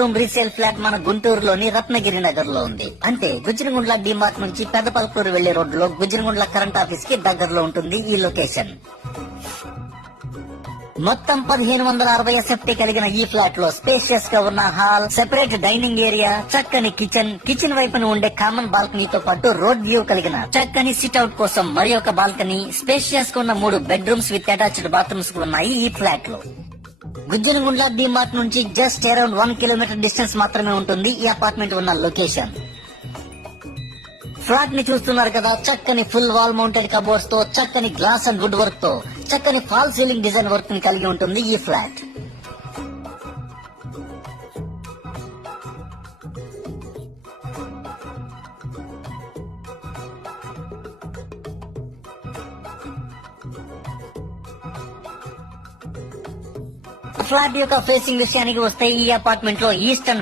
Room resale flat మన గుంటూరులోని రత్నగిరి నగర్ లో ఉంది. అంటే గుజ్జినగుండ్ల డిమార్ట్ నుంచి పెద్దపల్కూరు వెళ్లే రోడ్డులో గుజ్జినగుండ్ల కరెంట్ ఆఫీస్ కి దగ్గరలో ఉంటుంది ఈ లొకేషన్. మొత్తం 1560 ఎస్ఎఫ్టీ కలిగిన ఈ ఫ్లాట్ లో స్పేషియస్ గా ఉన్న హాల్, సెపరేట్ డైనింగ్ ఏరియా, చక్కని కిచెన్ వైపున ఉండే కామన్ బాల్కనీతో పాటు రోడ్ వ్యూ కలిగిన చక్కని సిట్అవుట్ కోసం మరి ఒక బాల్కనీ, స్పేషియస్ గా ఉన్న 3 బెడ్రూమ్స్ విత్ అటాచ్డ్ బాత్రూమ్స్ ఉన్నాయి ఈ ఫ్లాట్ లో. గుజ్జినగుండ్ల డిమార్ట్ నుంచి జస్ట్ అరౌండ్ 1 కిలోమీటర్ డిస్టెన్స్ మాత్రమే ఉంటుంది ఈ అపార్ట్మెంట్ ఉన్న లొకేషన్. ఫ్లాట్ ని చూస్తున్నారు కదా, చక్కని ఫుల్ వాల్ మౌంటెడ్ కబోర్డ్స్ తో, చక్కని గ్లాస్ అండ్ వుడ్ వర్క్ తో, చక్కని ఫాల్ సీలింగ్ డిజైన్ వర్క్ ని కలిగి ఉంటుంది ఈ ఫ్లాట్. ఫ్లాట్ యొక్క ఫేసింగ్ విషయానికి వస్తే ఈ అపార్ట్మెంట్ లో ఈస్ట్ అండ్